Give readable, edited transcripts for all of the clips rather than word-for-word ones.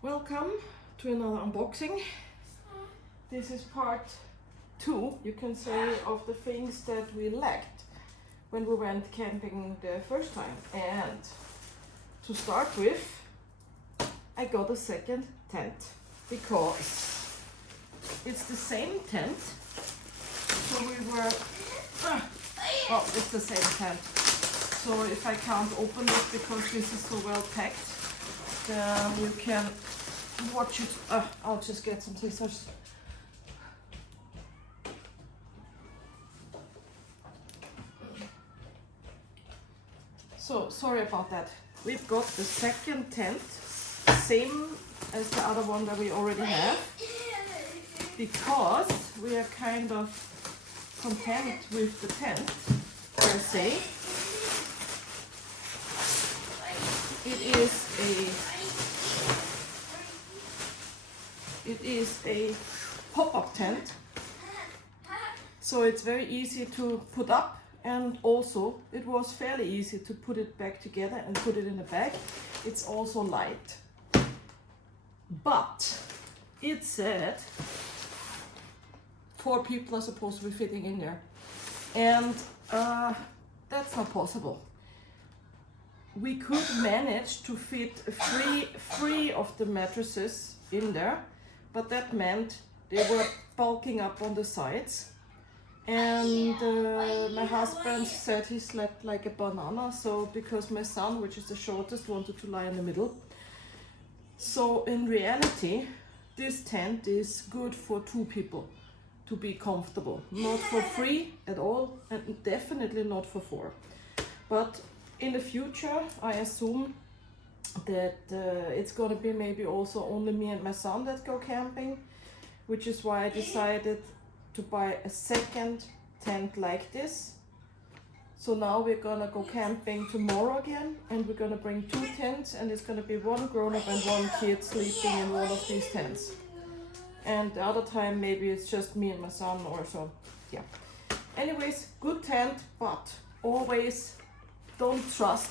Welcome to another unboxing. This is part 2, you can say, of the things that we lacked when we went camping the first time. And to start with, I got a second tent because it's the same tent. So we were, it's the same tent. So if I can't open it because this is so well packed, you can watch it. I'll just get some scissors. So sorry about that. We've got the second tent, same as the other one that we already have, because we are kind of content with the tent per se. It is a pop-up tent, so it's very easy to put up, and also it was fairly easy to put it back together and put it in the bag. It's also light, but it said 4 people are supposed to be fitting in there, and that's not possible. We could manage to fit three of the mattresses in there, but that meant they were bulking up on the sides. And my husband said he slept like a banana, so because my son, which is the shortest, wanted to lie in the middle. So in reality, this tent is good for 2 people to be comfortable, not for 3 at all, and definitely not for 4. But in the future, I assume that it's going to be maybe also only me and my son that go camping, which is why I decided to buy a second tent like this. So now we're going to go camping tomorrow again, and we're going to bring 2 tents, and it's going to be 1 grown-up and 1 kid sleeping in one of these tents. And the other time maybe it's just me and my son or so. Yeah. Anyways, good tent, but always don't trust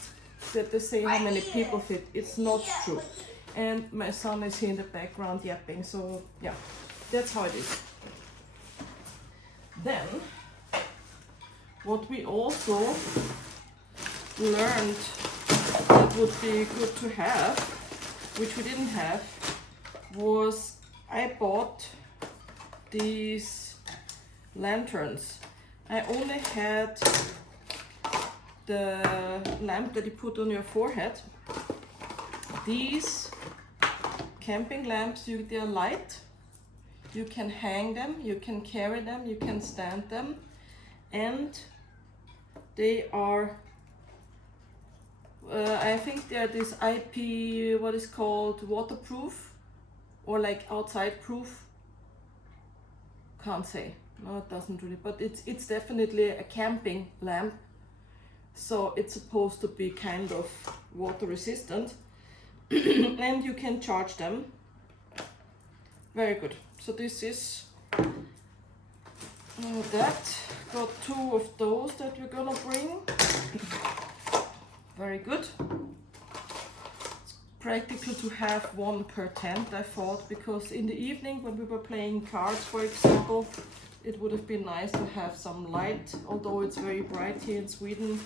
that they say how many people fit. It's not true. And my son is here in the background yapping, so yeah, that's how it is. Then, what we also learned that would be good to have, which we didn't have, was I bought these lanterns. I only had the lamp that you put on your forehead. These camping lamps, they are light. You can hang them, you can carry them, you can stand them, and they are, I think they are this IP, what is called waterproof, or like outside proof. Can't say. No, it doesn't really, but it's definitely a camping lamp. So it's supposed to be kind of water resistant and you can charge them. Very good. So this is that. Got 2 of those that we're gonna bring. Very good. It's practical to have 1 per tent, I thought, because in the evening when we were playing cards, for example, it would have been nice to have some light, although it's very bright here in Sweden,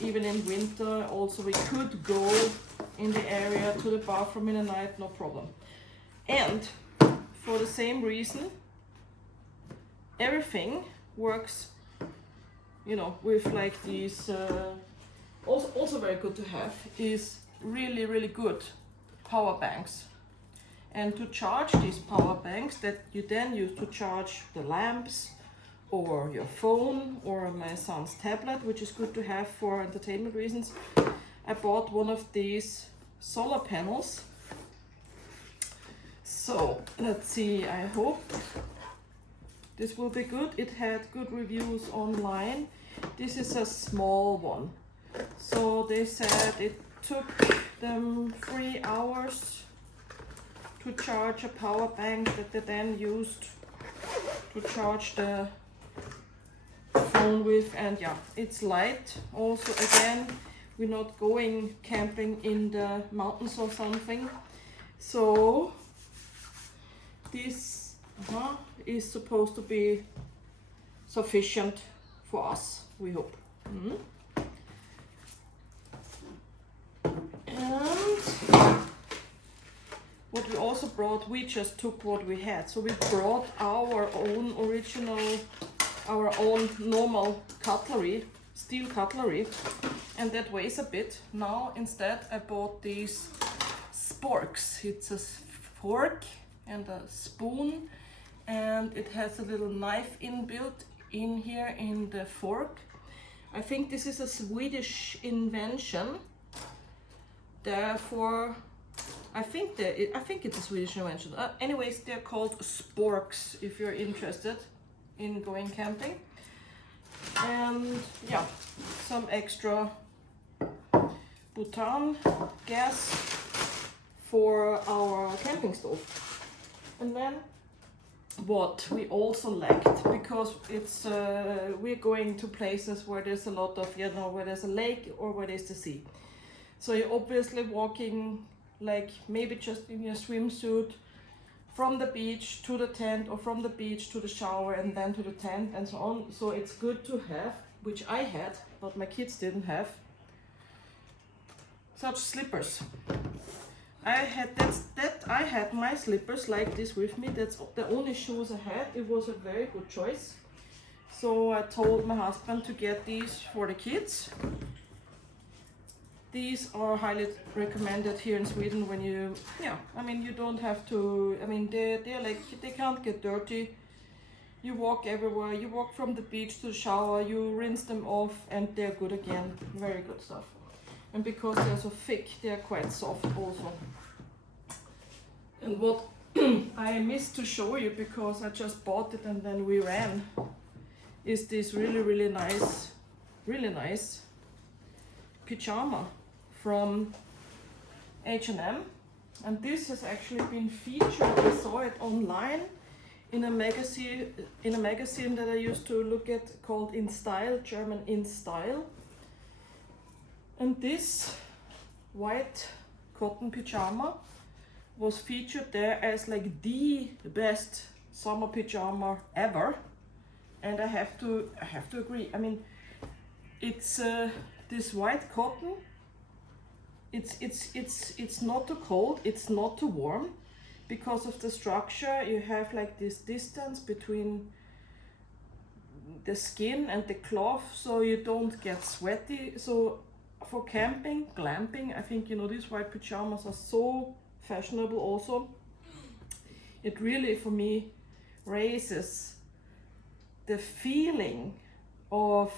even in winter. Also, we could go in the area to the bathroom in the night, no problem. And for the same reason, everything works, you know, with like these, also very good to have, is really, really good power banks. And to charge these power banks that you then use to charge the lamps or your phone or my son's tablet, which is good to have for entertainment reasons, I bought one of these solar panels. So let's see, I hope this will be good. It had good reviews online. This is a small one. So they said it took them 3 hours to charge a power bank that they then used to charge the phone with. And yeah, it's light. Also, again, we're not going camping in the mountains or something. So this is supposed to be sufficient for us, we hope. And what we also brought, we just took what we had. So we brought our own normal cutlery, steel cutlery, and that weighs a bit. Now instead I bought these sporks. It's a fork and a spoon, and it has a little knife inbuilt in here in the fork. I think this is a Swedish invention. Therefore, I think it's a Swedish invention. Anyways, they're called sporks if you're interested in going camping. And yeah, some extra butane gas for our camping stove. And then what we also lacked, because it's we're going to places where there's a lot of, where there's a lake or where there's the sea. So you're obviously walking like maybe just in your swimsuit from the beach to the tent, or from the beach to the shower and then to the tent and so on. So it's good to have, which I had, but my kids didn't have, such slippers. I had my slippers like this with me. That's the only shoes I had. It was a very good choice. So I told my husband to get these for the kids. These are highly recommended here in Sweden when you, you don't have to, they're like, they can't get dirty. You walk everywhere, you walk from the beach to the shower, you rinse them off and they're good again. Very good stuff. And because they're so thick, they're quite soft also. And what I missed to show you, because I just bought it and then we ran, is this really nice pyjama from H&M. And this has actually been featured. I saw it online in a magazine that I used to look at, called In Style, German In Style. And this white cotton pyjama was featured there as like the best summer pyjama ever. And I have to agree. It's this white cotton. It's not too cold, it's not too warm. Because of the structure, you have like this distance between the skin and the cloth, so you don't get sweaty. So for camping, glamping, I think these white pajamas are so fashionable also. It really, for me, raises the feeling of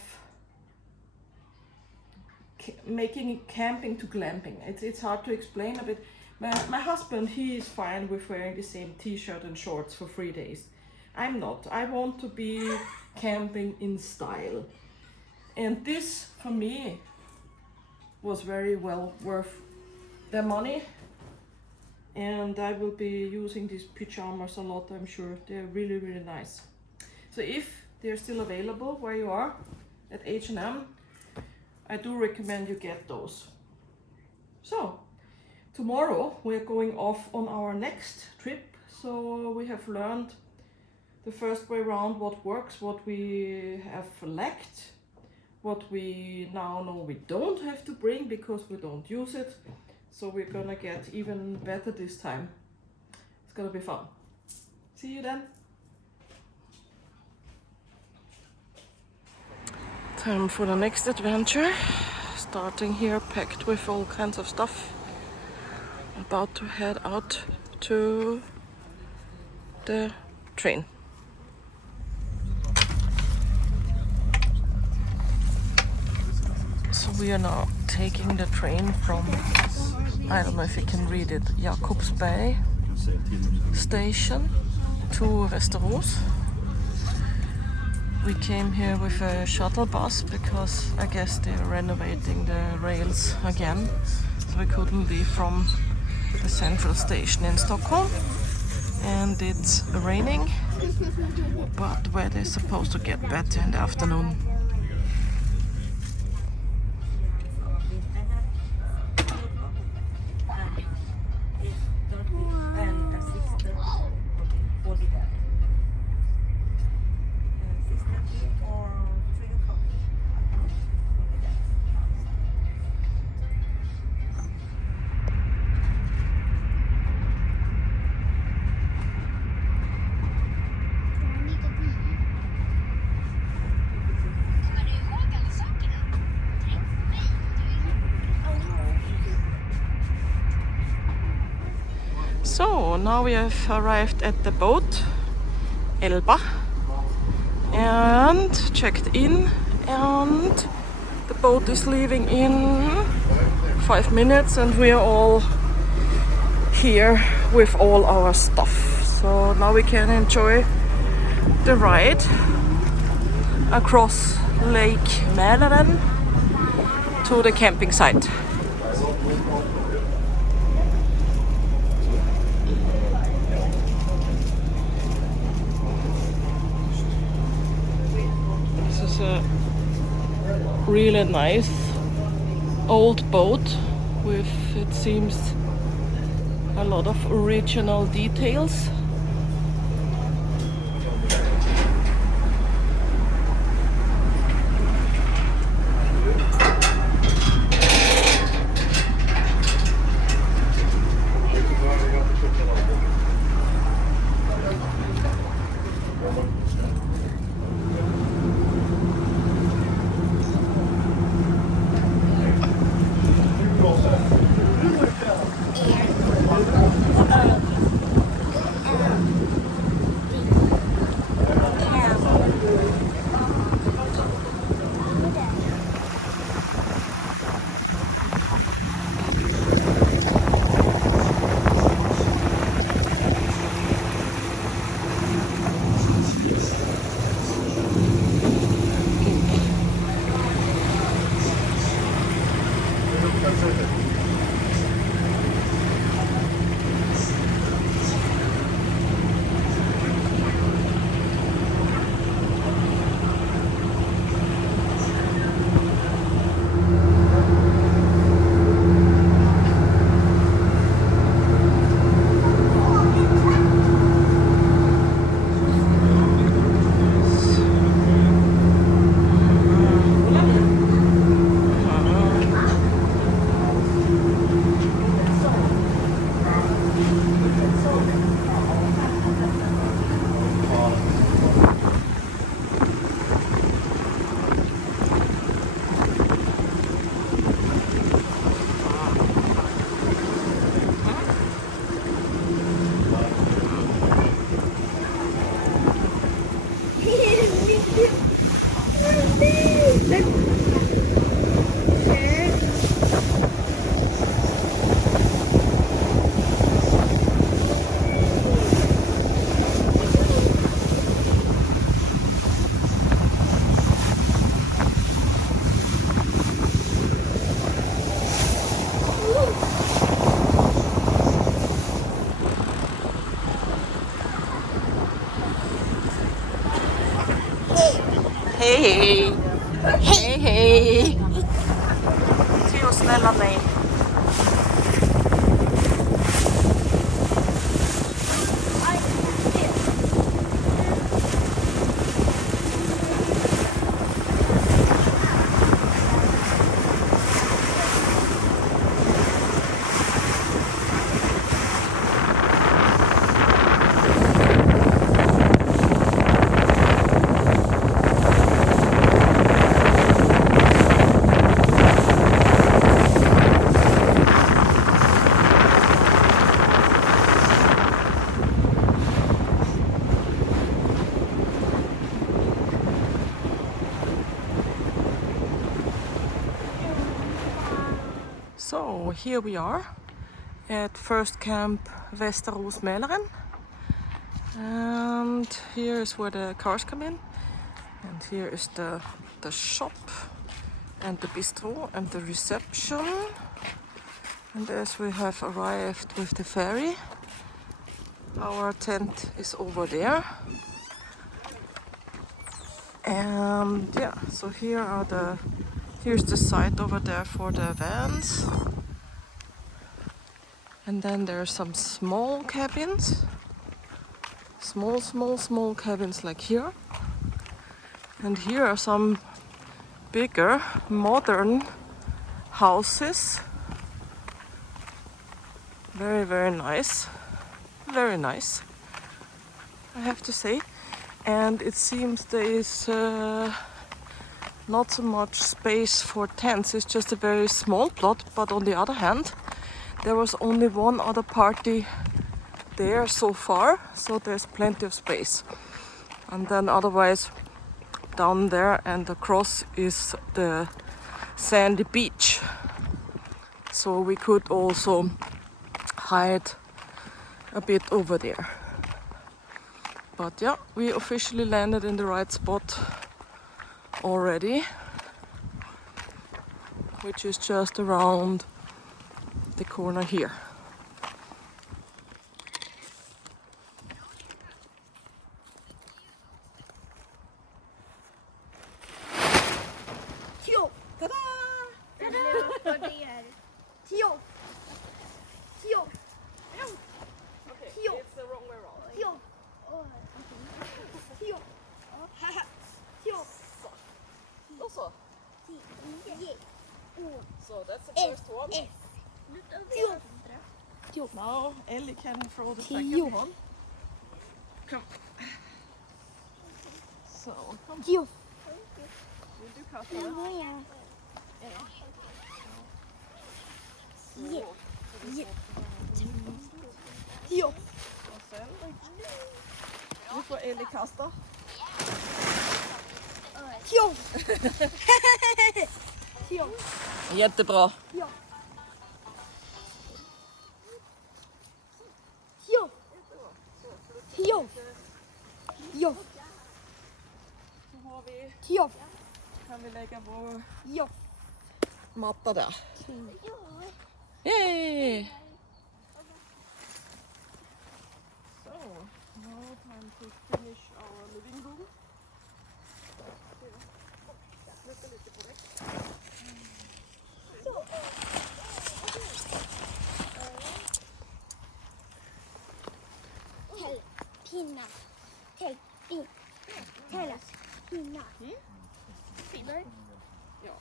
making camping to glamping. It's hard to explain a bit. My husband, he is fine with wearing the same t-shirt and shorts for 3 days. I'm not. I want to be camping in style. And this, for me, was very well worth their money. And I will be using these pajamas a lot, I'm sure. They're really nice. So if they're still available where you are at H&M, I do recommend you get those. So tomorrow we're going off on our next trip. So we have learned the first way around what works, what we have lacked, what we now know we don't have to bring because we don't use it. So we're gonna get even better this time. It's gonna be fun. See you then. Time for the next adventure. Starting here, packed with all kinds of stuff. About to head out to the train. So we are now taking the train from, I don't know if you can read it, Jakobsberg station to Västeros. We came here with a shuttle bus because I guess they're renovating the rails again. So we couldn't leave from the central station in Stockholm. And it's raining, but the weather is supposed to get better in the afternoon. So now we have arrived at the boat, Elba, and checked in, and the boat is leaving in 5 minutes, and we are all here with all our stuff. So now we can enjoy the ride across Lake Mälaren to the camping site. This is a really nice old boat with, it seems, a lot of original details. Hej! Hej hej! Se och snälla mig. So here we are at first camp Västeros Mälaren, and here is where the cars come in, and here is the shop and the bistro and the reception, and as we have arrived with the ferry, our tent is over there. And yeah, so here's the site over there for the vans. And then there are some small cabins. Small cabins like here. And here are some bigger, modern houses. Very, very nice. Very nice, I have to say. And it seems there is not so much space for tents. It's just a very small plot, but on the other hand, there was only one other party there so far, so there's plenty of space. And then otherwise down there and across is the sandy beach. So we could also hide a bit over there. But yeah, we officially landed in the right spot already, which is just around the corner here. Ta-da! Okay, it's the wrong way around. Also. So that's the first one. Now Ellie can throw the second one. Come. So come. Vill du kasta den? Så. Och sen. Nu får Ellie kasta. Jättebra. Kan vi lägga vår matta där? Yay! So, now time to finish our living room. Pinnar. Pinnar. Pinnar? Ja.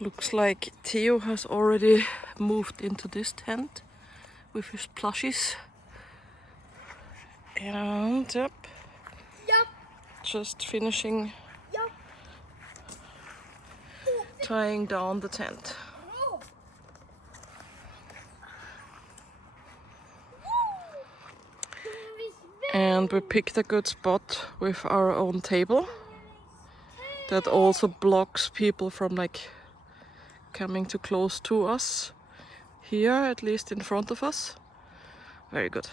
Looks like Theo has already moved into this tent with his plushies. And yep. Just finishing tying down the tent. And we picked a good spot with our own table that also blocks people from like coming too close to us here, at least in front of us. Very good.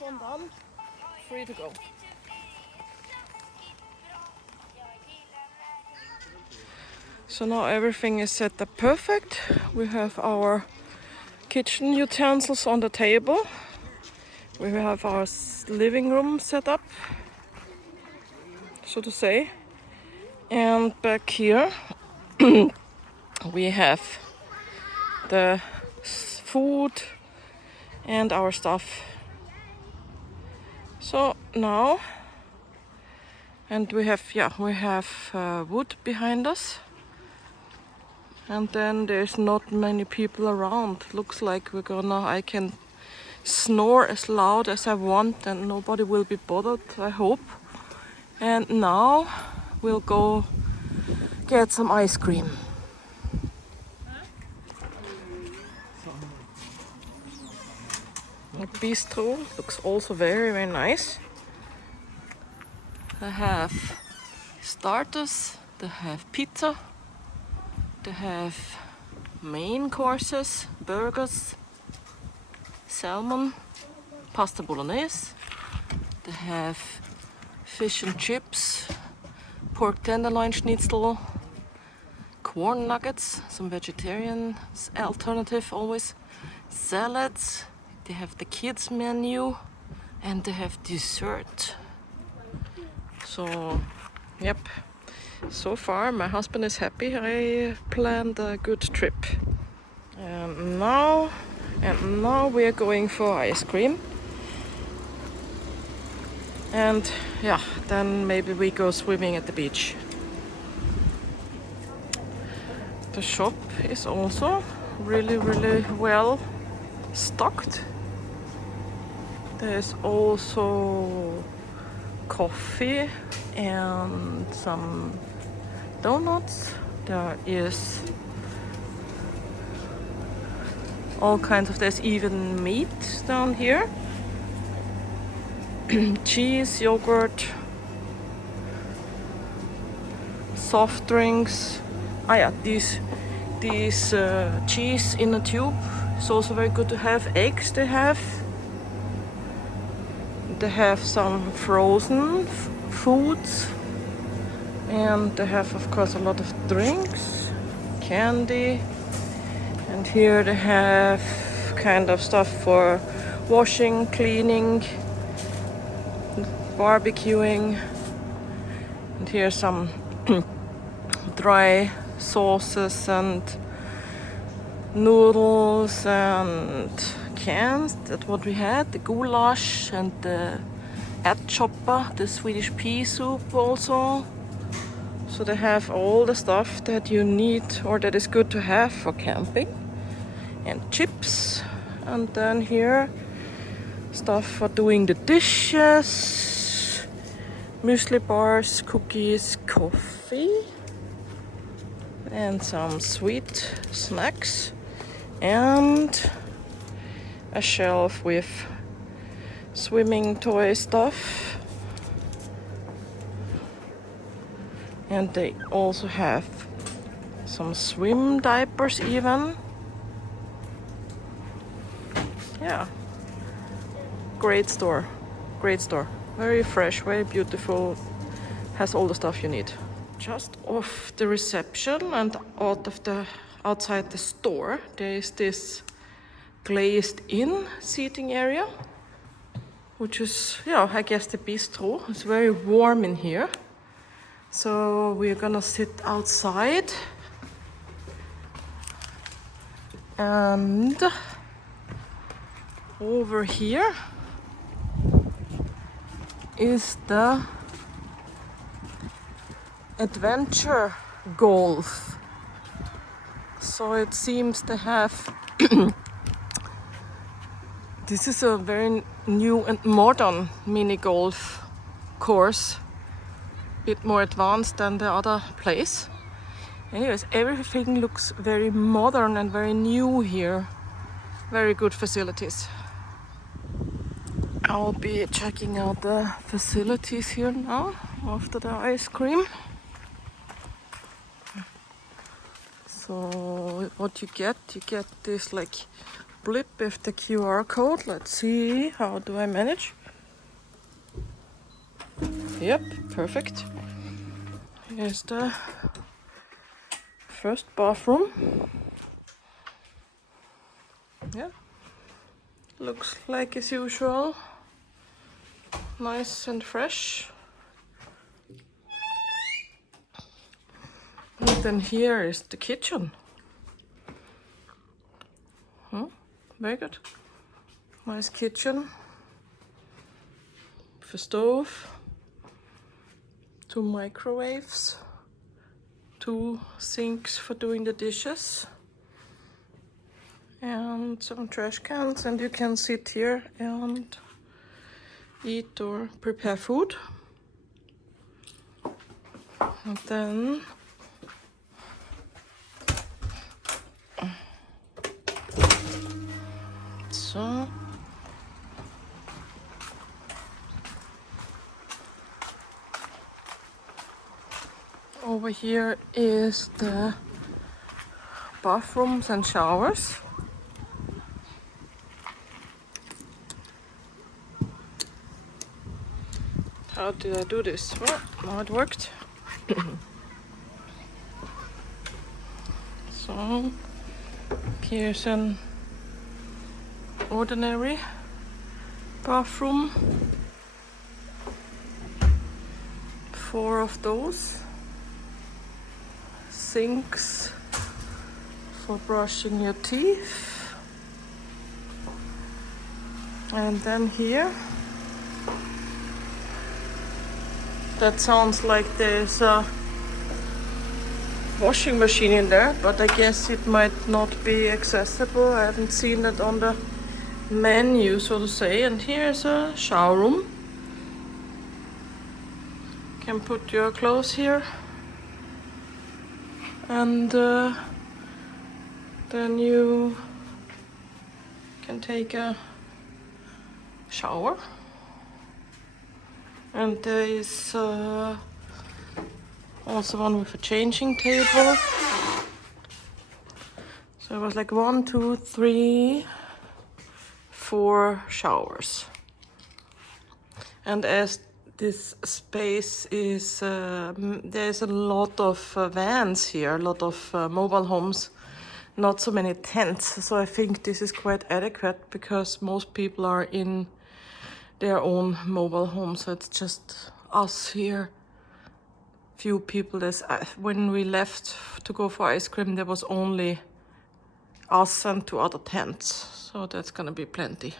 One done, free to go. So now everything is set up perfect. We have our kitchen utensils on the table. We have our living room set up, so to say. And back here we have the food and our stuff. So now, and we have wood behind us, and then there's not many people around. Looks like I can snore as loud as I want and nobody will be bothered, I hope. And now we'll go get some ice cream. The bistro looks also very, very nice. They have starters, they have pizza, they have main courses, burgers, salmon, pasta bolognese. They have fish and chips, pork tenderloin schnitzel, corn nuggets, some vegetarian alternative always, salads. They have the kids menu and they have dessert. So, yep. So far my husband is happy. I planned a good trip. And now we are going for ice cream. And yeah, then maybe we go swimming at the beach. The shop is also really, really well stocked. There's also coffee and some donuts. There is all kinds of, there's even meat down here. Cheese, yogurt, soft drinks. These cheese in a tube is also very good to have. Eggs they have. They have some frozen foods, and they have of course a lot of drinks, candy, and here they have kind of stuff for washing, cleaning, barbecuing, and here's some dry sauces and noodles and cans. That's what we had, the goulash and the ärtsoppa, the Swedish pea soup also. So they have all the stuff that you need or that is good to have for camping, and chips, and then here stuff for doing the dishes, muesli bars, cookies, coffee, and some sweet snacks, and a shelf with swimming toy stuff. And they also have some swim diapers even. Yeah, great store, great store. Very fresh, very beautiful, has all the stuff you need. Just off the reception and outside the store, there is this glazed in seating area, which is, I guess the bistro. It's very warm in here. So we're gonna sit outside, and over here is the adventure golf. So it seems to have this is a very new and modern mini golf course, bit more advanced than the other place. Anyways, everything looks very modern and very new here. Very good facilities. I'll be checking out the facilities here now after the ice cream. So what you get this like blip with the QR code. Let's see, how do I manage? Yep, perfect. Here's the first bathroom. Yeah, Looks like as usual. Nice and fresh. And then here is the kitchen. Very good. Nice kitchen. With a stove. 2 microwaves. 2 sinks for doing the dishes. And some trash cans, and you can sit here and eat or prepare food. And then so over here is the bathrooms and showers. How did I do this? Well, now it worked. So here's an ordinary bathroom. 4 of those. Sinks for brushing your teeth. And then here, that sounds like there's a washing machine in there, but I guess it might not be accessible. I haven't seen it on the menu, so to say. And here's a shower room. You can put your clothes here. And then you can take a shower. And there is also one with a changing table. So it was like 1, 2, 3, 4 showers. And as this space is, there's a lot of vans here, a lot of mobile homes, not so many tents. So I think this is quite adequate because most people are in their own mobile home. So it's just us here. Few people. When we left to go for ice cream, there was only us and 2 other tents. So that's gonna be plenty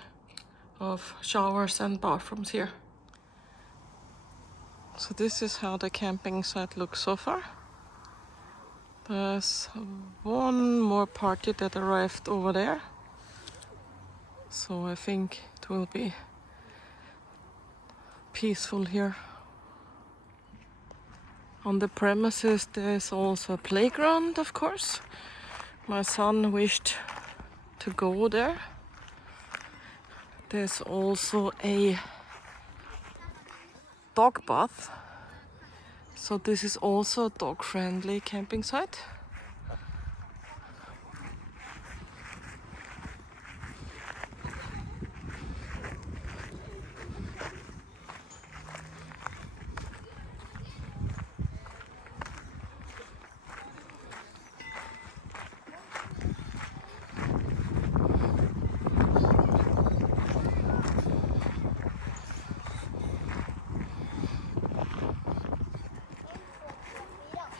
of showers and bathrooms here. So this is how the camping site looks so far. There's one more party that arrived over there. So I think it will be peaceful here. On the premises there's also a playground, of course. My son wished to go there. There's also a dog bath. So this is also a dog-friendly camping site.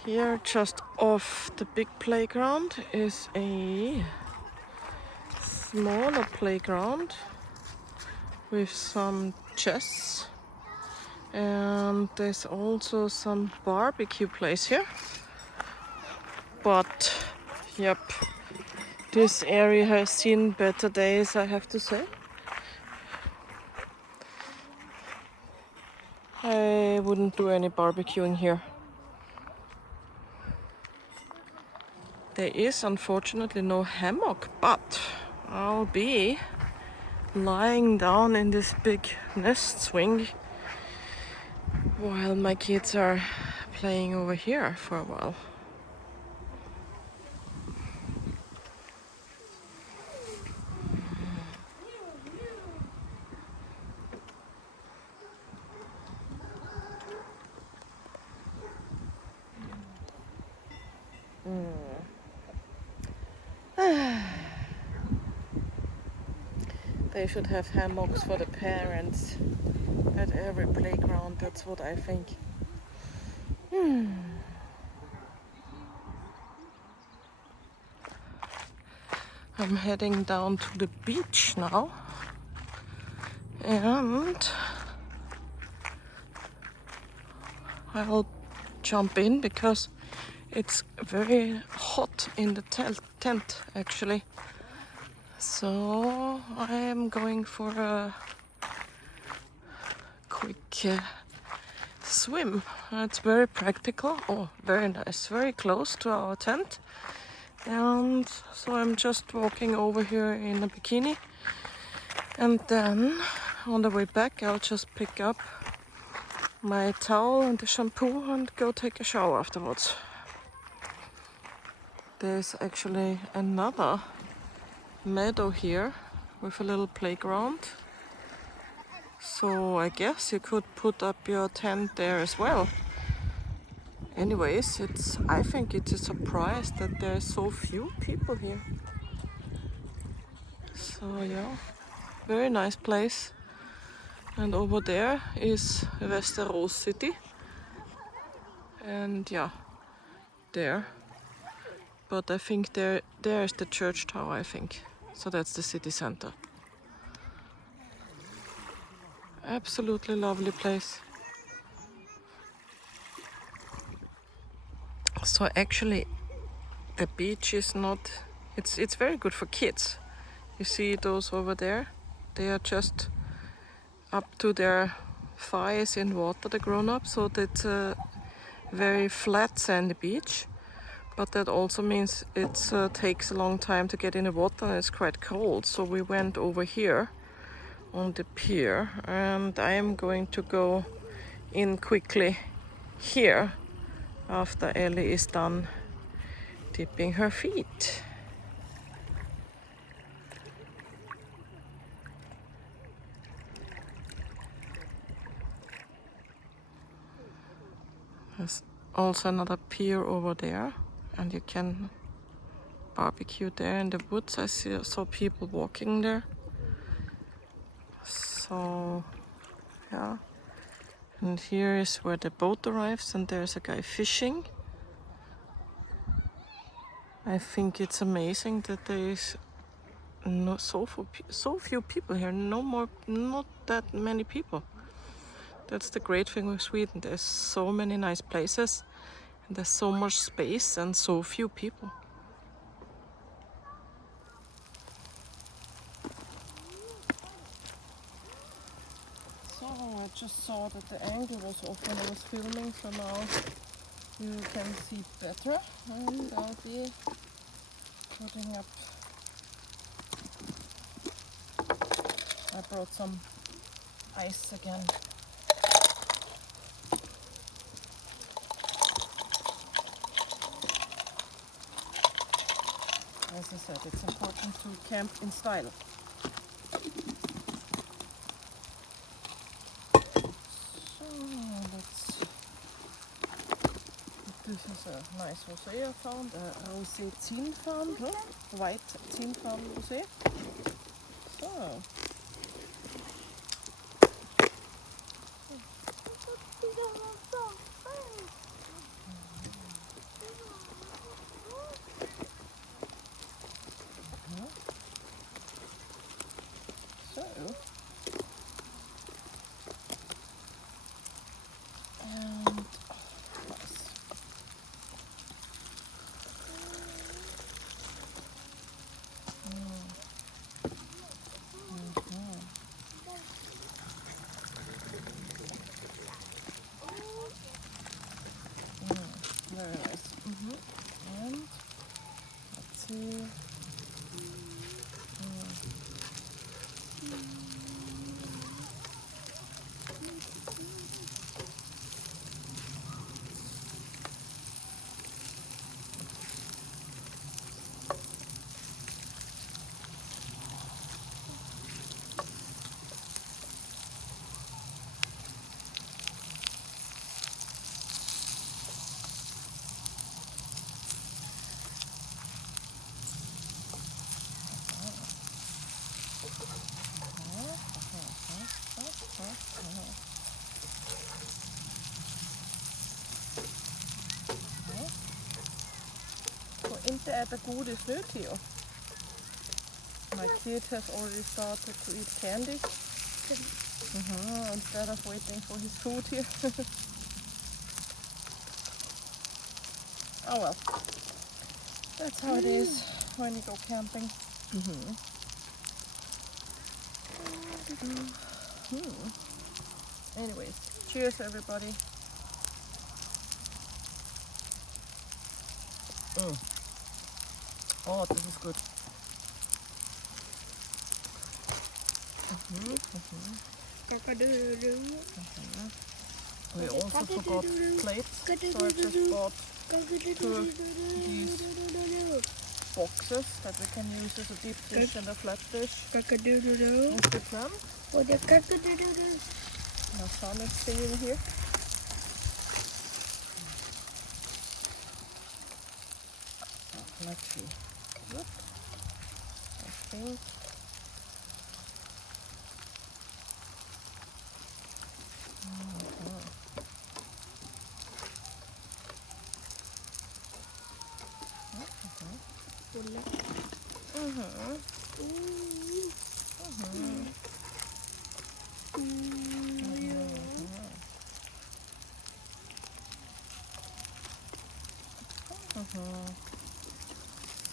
Here, just off the big playground, is a smaller playground with some chests, and there's also some barbecue place here. But yep, this area has seen better days, I have to say. I wouldn't do any barbecuing here. There is unfortunately no hammock, but I'll be lying down in this big nest swing while my kids are playing over here for a while. They should have hammocks for the parents at every playground. That's what I think. I'm heading down to the beach now, and I'll jump in because it's very hot in the tent actually. So I am going for a quick swim. It's very practical. Oh, very nice. Very close to our tent. And so I'm just walking over here in a bikini. And then on the way back I'll just pick up my towel and the shampoo and go take a shower afterwards. There's actually another meadow here with a little playground. So I guess you could put up your tent there as well. Anyways, I think it's a surprise that there are so few people here. So yeah, very nice place. And over there is Västeros city. And yeah, there. But I think there's the church tower, I think. So that's the city center. Absolutely lovely place. So actually the beach is not, it's very good for kids. You see those over there? They are just up to their thighs in water, the grown-ups, so that's a very flat sandy beach. But that also means it takes a long time to get in the water and it's quite cold. So we went over here on the pier, and I am going to go in quickly here after Ellie is done dipping her feet. There's also another pier over there, and you can barbecue there in the woods. I saw people walking there. So yeah, and here is where the boat arrives, and there's a guy fishing. I think it's amazing that there is so few people here. Not that many people. That's the great thing with Sweden. There's so many nice places, and there's so much space and so few people. So I just saw that the angle was off when I was filming, so now you can see better, and I'll be putting up. I brought some ice again. As I said, it's important to camp in style. So this is a nice rosé I found, a rosé Zinfarm, white Zinfarm rosé. So. Very nice. And let's see. äta godis nu, Theo? My kid has already started to eat candy. Instead of waiting for his food here. Oh well. That's how it is when you go camping. Anyways, cheers everybody. Oh, this is good. We also forgot plates, so I just bought 2 of these boxes that we can use as a deep dish and a flat dish. What's the plan? My son is singing here. Let's see. Yep. I think.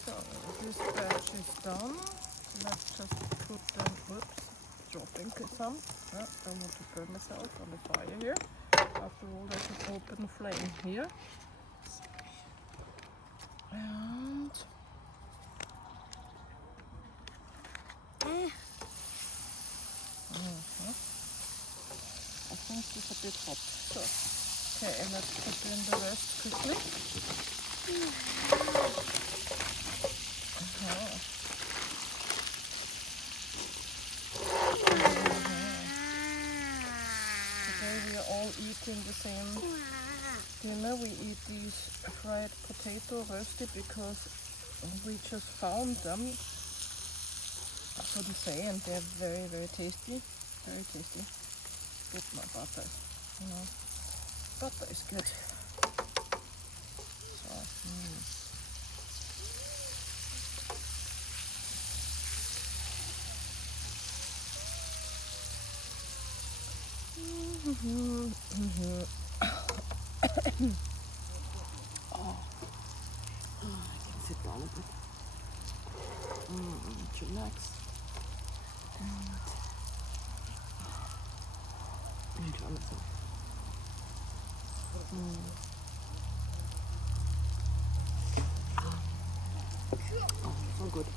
So this batch is done. Let's just put them, dropping some. Don't want to burn myself on the fire here. After all, there's an open flame here. And I think it's a bit hot. So, okay, let's put in the rest quickly. Today we are all eating the same dinner. We eat these fried potato roasted because we just found them, so to say, and they're very, very tasty. Very tasty. With my butter, you know. Butter is good. So, I can sit down a bit. Relax. And enjoy myself. So good.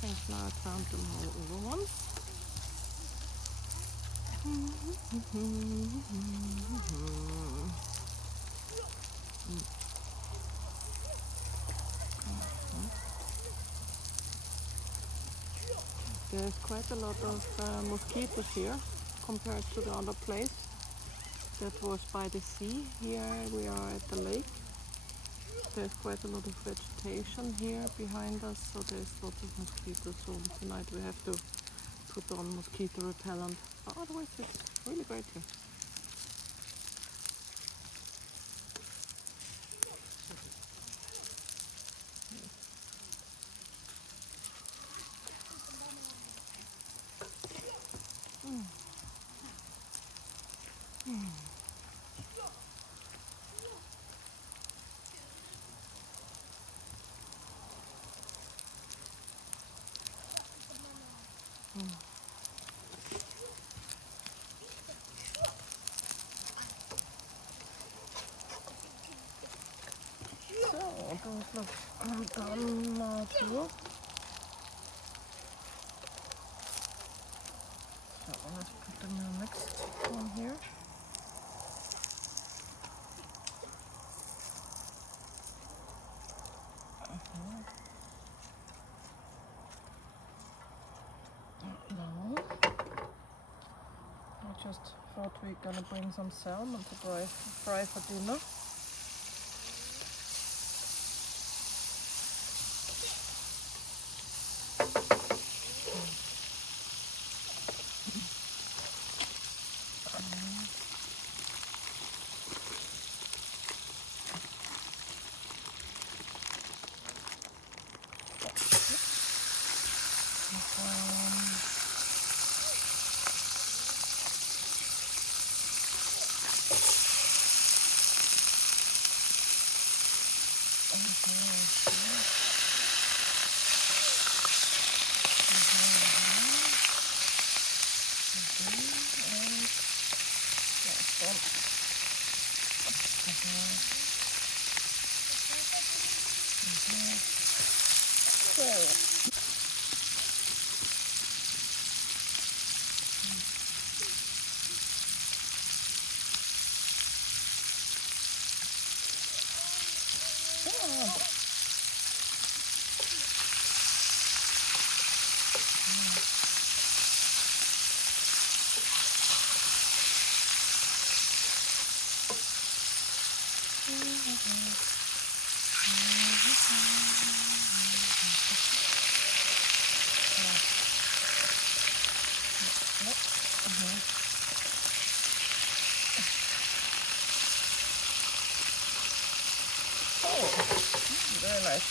I think now I found them all over once. There's quite a lot of mosquitoes here compared to the other place that was by the sea. Here we are at the lake. There's quite a lot of vegetation here behind us, so there's lots of mosquitoes. So tonight we have to put on mosquito repellent. But otherwise it's really great here. those look done now too. So let's put them in the next one here. Now, I just thought we're gonna bring some salmon to fry for dinner. Very nice.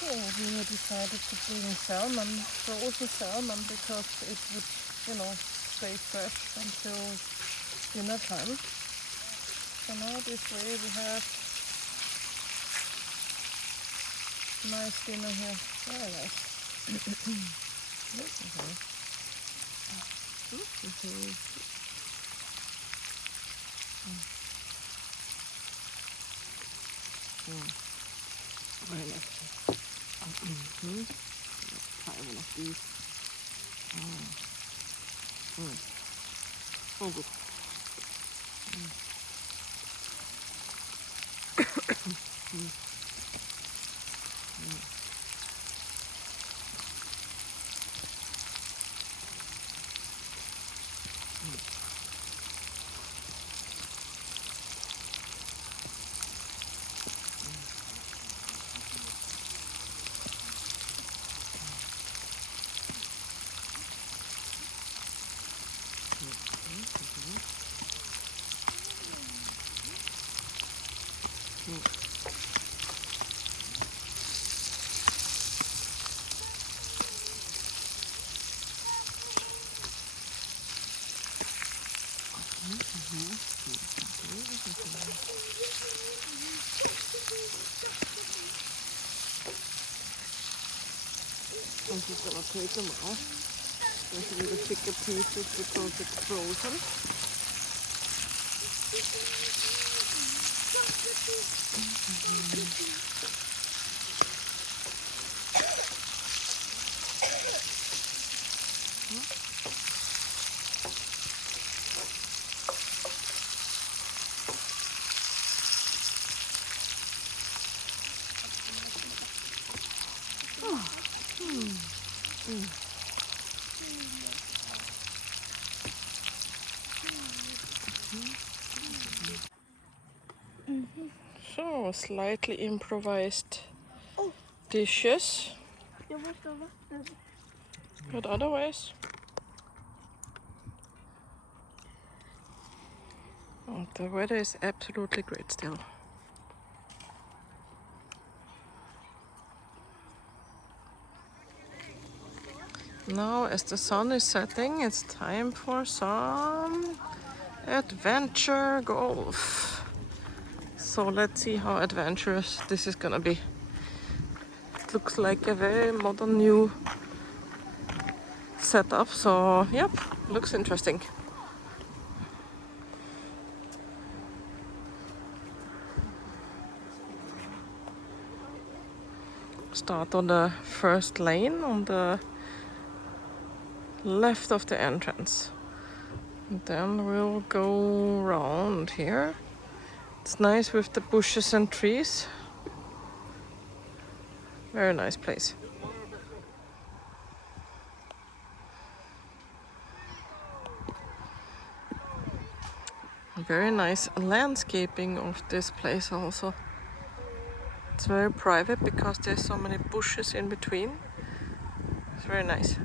So we have decided to bring salmon, frozen salmon, because it would, stay fresh until dinner time. So now this way we have nice dinner here. Very nice. Very nice. Try one of these. Oh, good. I'm just gonna take them out. There's a little thicker pieces because it's frozen. So, slightly improvised dishes, but otherwise, the weather is absolutely great still. Now, as the sun is setting, it's time for some adventure golf. So let's see how adventurous this is gonna be. It looks like a very modern new setup, so yep, Looks interesting. Start on the first lane on the left of the entrance. And then we'll go around here. It's nice with the bushes and trees. Very nice place. Very nice landscaping of this place also. It's very private because there's so many bushes in between. It's very nice.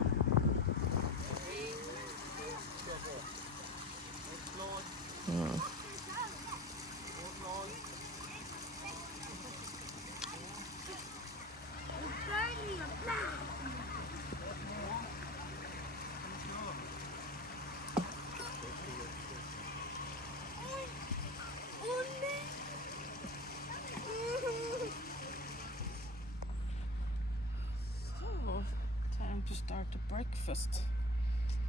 Time to start the breakfast.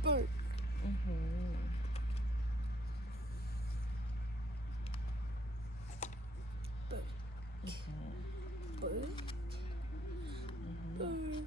Bird. Bird. Bird. Bird.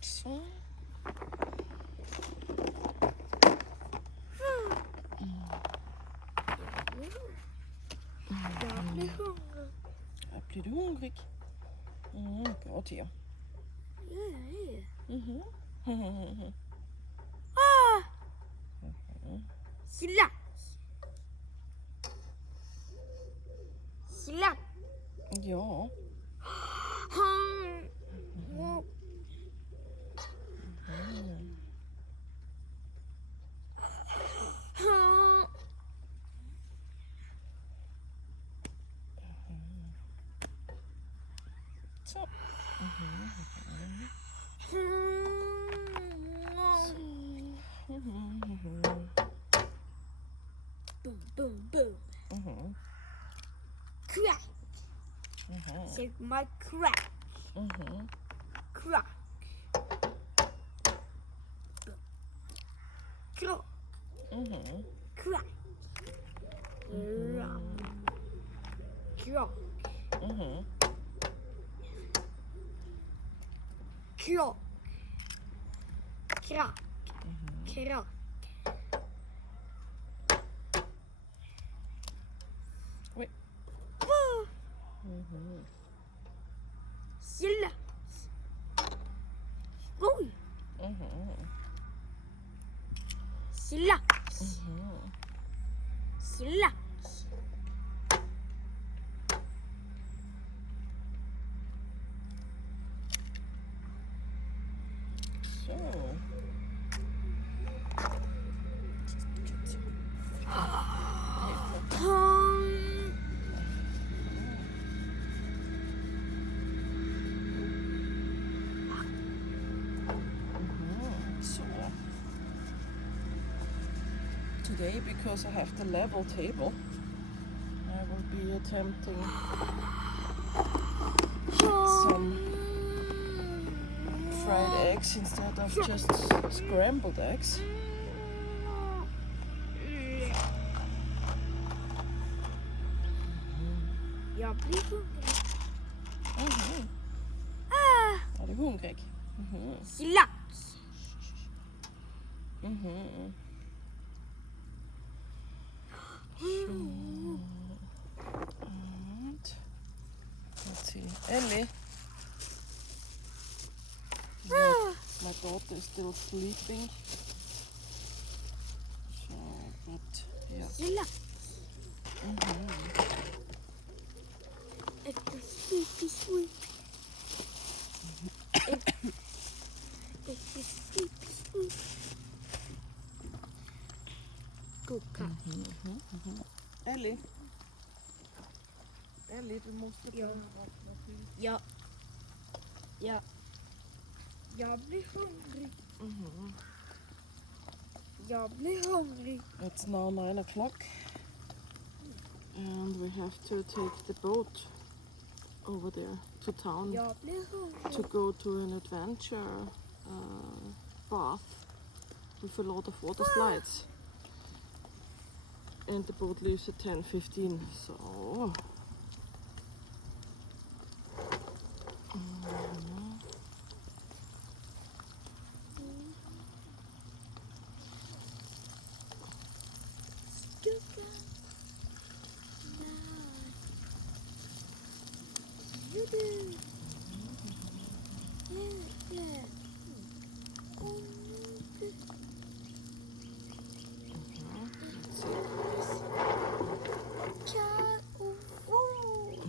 Så. Blir du hungrig? Bra Theo. Slack. Slack. Ja. Så. Boom, boom, boom. Crack. Say my crack. Crack. Crack. Crack. Crack. Krock. Krack. Krack. Oj. Slaps. Oj. Slaps. Slaps. Så. Today, because I have the level table, I will be attempting some fried eggs instead of just scrambled eggs. Jag blir hungrig. Är du hungrig? Slaps. And let's see, Ellie. My daughter is still sleeping. So, but yeah. Slaps. It's a sleepy sleep. It's a sleepy sleep. Go cat. Ellie. Ellie, du måste Ja. Ja. Ja. Jag blir hungrig. Jag blir hungrig. It's now 9 o'clock. And we have to take the boat over there to town Jag blir hungrig. to go to an adventure bath with a lot of water slides. And the boat leaves at 10:15, so Skugga. Nej. Du. Lite. Och nu. Kall och våt.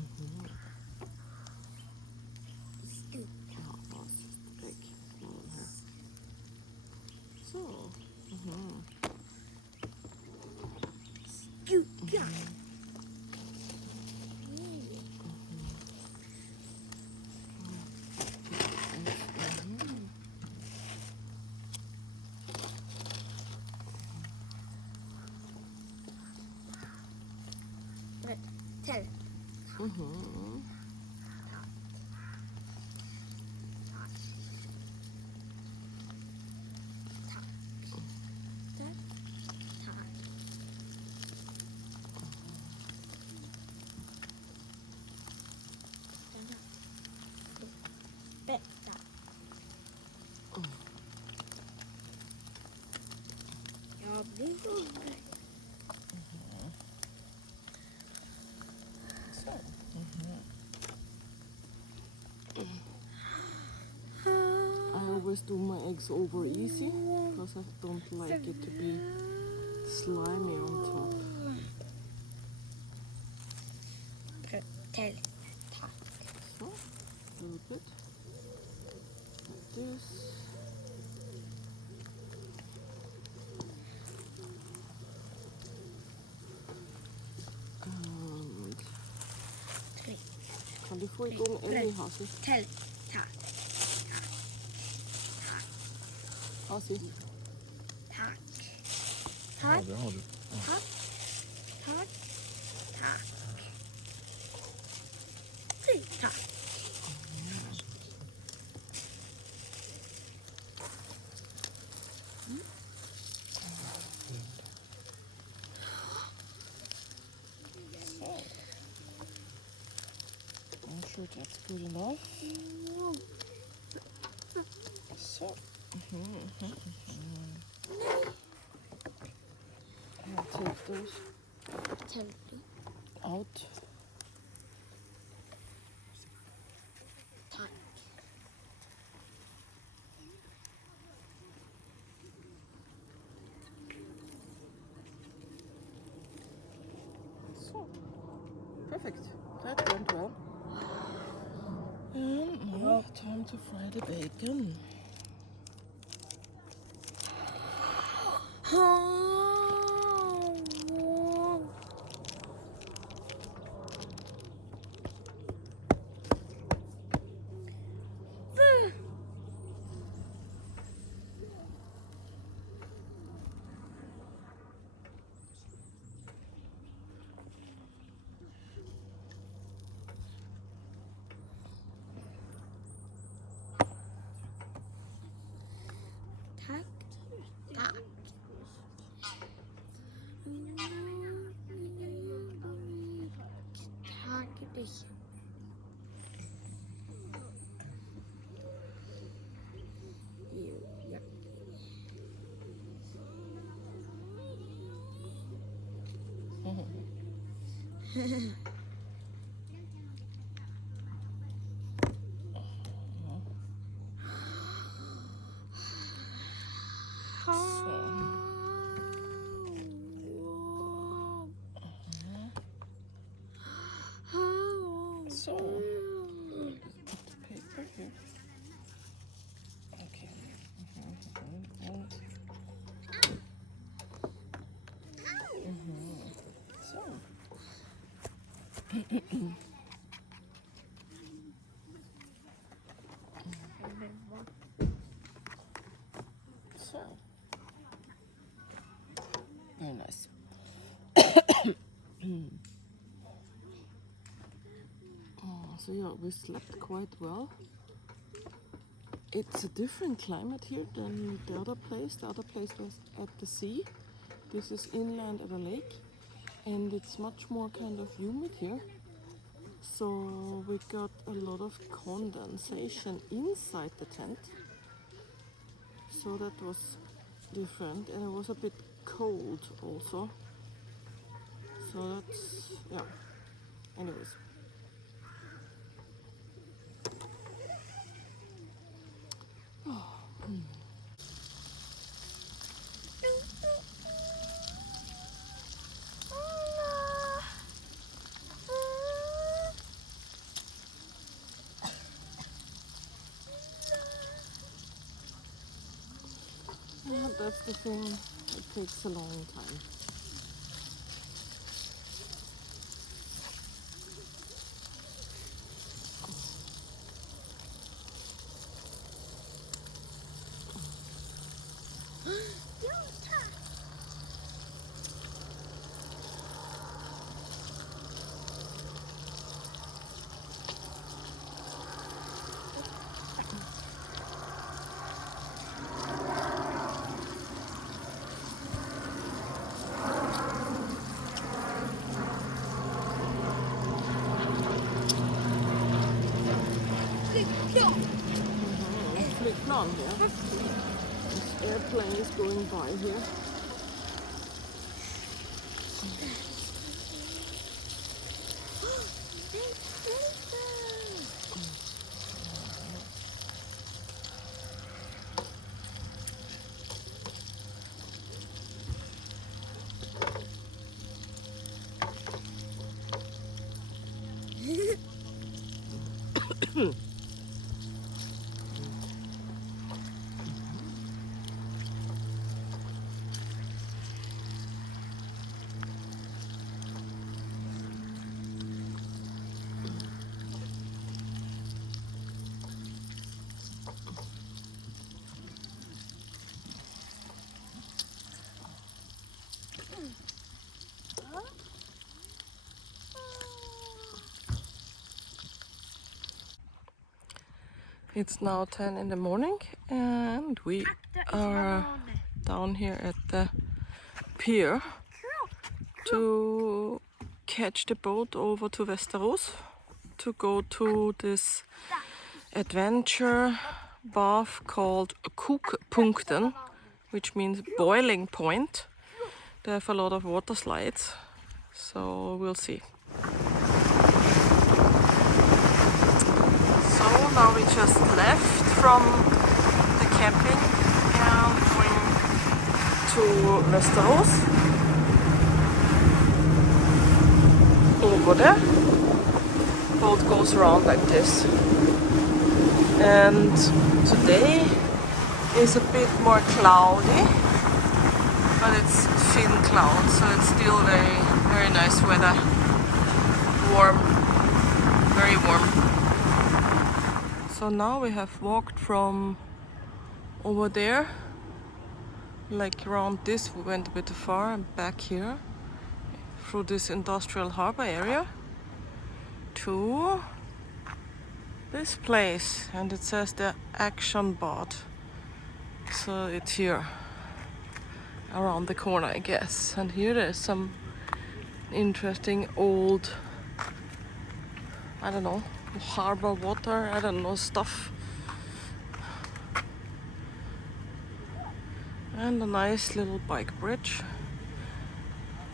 Skugga. so. Skugga. Tält. Bästa. Jag blir hungrig. I always do my eggs over easy because I don't like it to be slimy on top. Tält. So, a little bit like this. And kan du få igång Ellie, Hasi? Tält. Tack. Hasi. Tack. Ja, Tack. det har du. Tack. Tack. Tack. Tack. I'm sure that's good enough. So. I'll take those Tält. out. Tack. So. Perfect. That went well. And now time to fry the bacon. Tack. Tack. Tack dich. Ja. So, put the paper here. Okay. So. So very nice. So yeah, we slept quite well. It's a different climate here than the other place. The other place was at the sea. This is inland at a lake, and it's much more kind of humid here. So we got a lot of condensation inside the tent. So that was different, and it was a bit cold also. So that's, yeah. Anyways. Yeah, that's the thing. It takes a long time. Flygplan here. This airplane is going by here. It's now 10 in the morning, and we are down here at the pier to catch the boat over to Västeros to go to this adventure bath called Kokpunkten, which means boiling point. They have a lot of water slides, so we'll see. So now we just left from the camping and going to Västeros. Over there. Boat goes around like this. And today is a bit more cloudy, but it's thin cloud, so it's still very, very nice weather. Warm, very warm. So now we have walked from over there, like around this, we went a bit far, and back here, through this industrial harbor area, to this place, and it says the action bot. So it's here, around the corner, I guess. And here there's some interesting old, I don't know, harbor water, I don't know, stuff. And a nice little bike bridge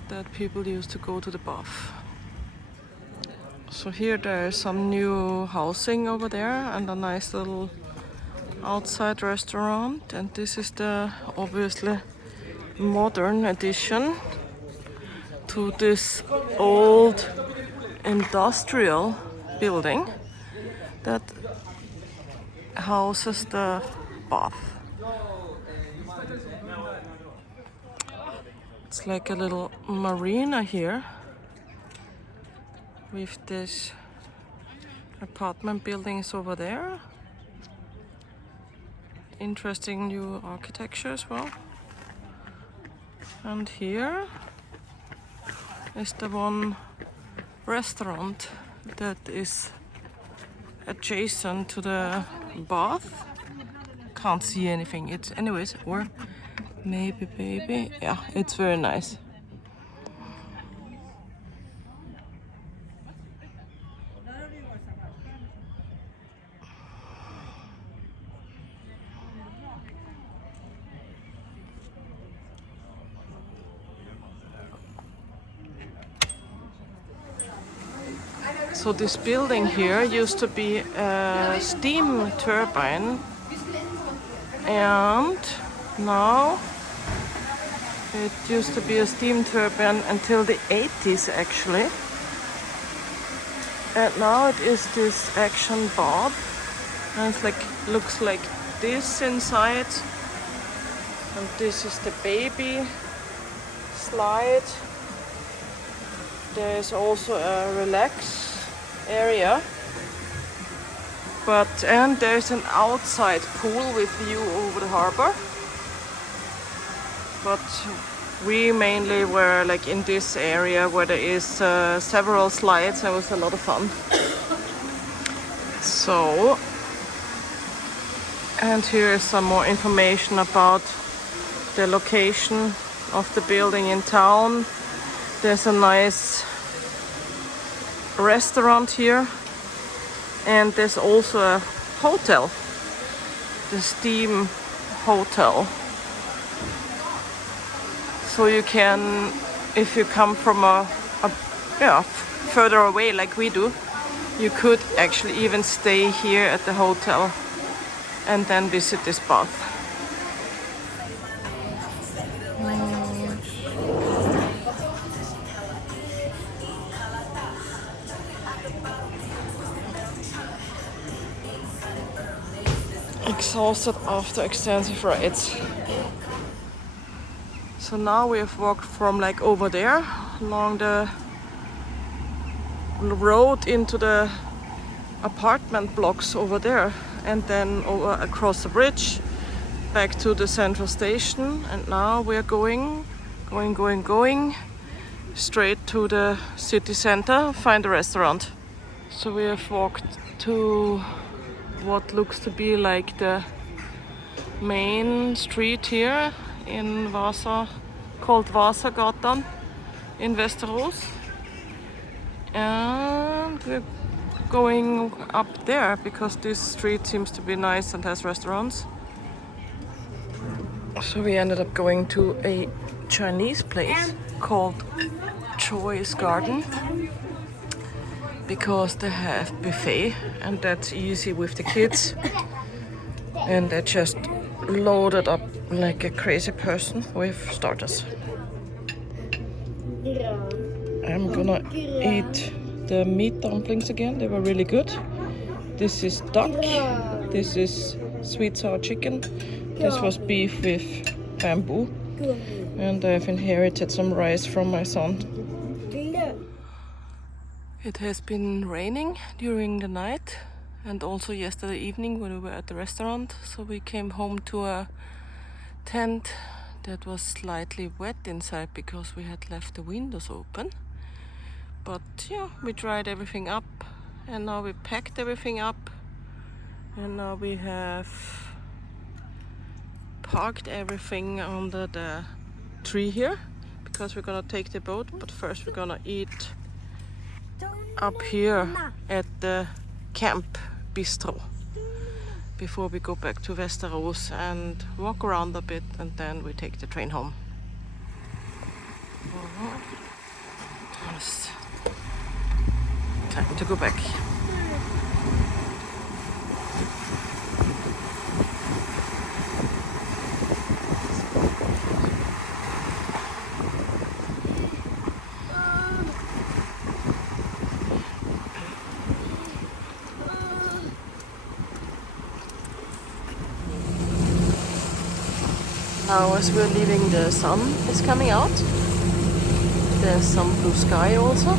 that people use to go to the bath. So here there is some new housing over there and a nice little outside restaurant, and this is the obviously modern addition to this old industrial building that houses the bath. It's like a little marina here. with this apartment buildings over there. Interesting new architecture as well. And here is the one restaurant that is adjacent to the bath. Can't see anything. It's anyways, or maybe. Yeah, it's very nice. So this building here used to be a steam turbine, and now it used to be a steam turbine until the 80s actually. And now it is this action bob, and it's like, looks like this inside. And this is the baby slide. There's also a relax area, and there's an outside pool with view over the harbor. But we mainly were like in this area where there is several slides. It was a lot of fun. So, and here is some more information about the location of the building in town. There's a nice restaurant here, and there's also a hotel, the Steam Hotel. So you can, if you come from further away like we do, you could actually even stay here at the hotel and then visit this bath. Exhausted after extensive rides. So now we have walked from like over there along the road into the apartment blocks over there, and then over across the bridge back to the central station, and now we're going straight to the city center, find a restaurant. So we have walked to what looks to be like the main street here in Vasa, called Vasagatan in Västeros, and we're going up there because this street seems to be nice and has restaurants. So we ended up going to a Chinese place called Choi's Garden, because they have buffet, and that's easy with the kids, and they just loaded up like a crazy person with starters. I'm gonna eat the meat dumplings again. They were really good. This is duck, this is sweet sour chicken, this was beef with bamboo, and I've inherited some rice from my son. It has been raining during the night and also yesterday evening when we were at the restaurant, so we came home to a tent that was slightly wet inside because we had left the windows open. But yeah, we dried everything up, and now we packed everything up, and now we have parked everything under the tree here because we're gonna take the boat. But first we're gonna eat up here at the camp bistro before we go back to Västeros and walk around a bit, and then we take the train home. It's time to go back. Now as we're leaving, the sun is coming out. There's some blue sky also.